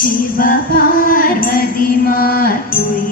ശിവപാർവതിമാർ തുയിരാം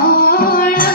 Oh,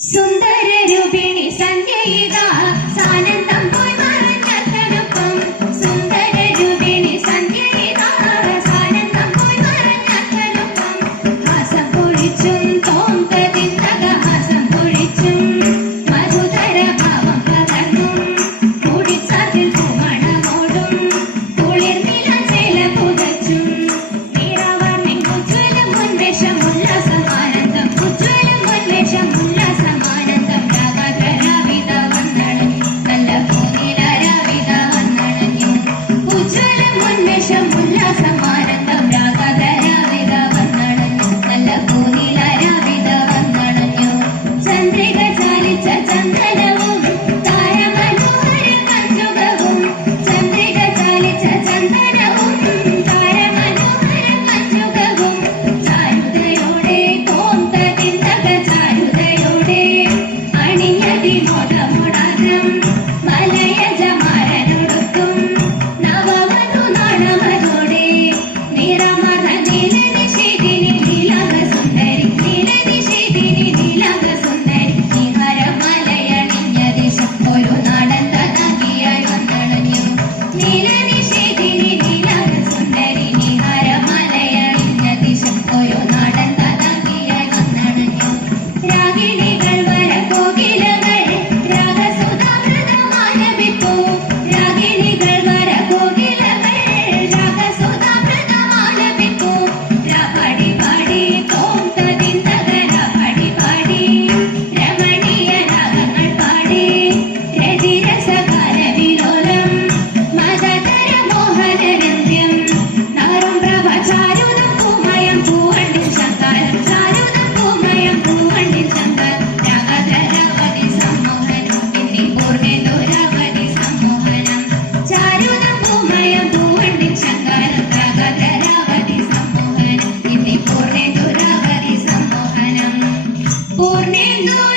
Sundara രൂപിണി സഞ്ജയിത സാനന്ദം poniendo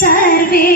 survey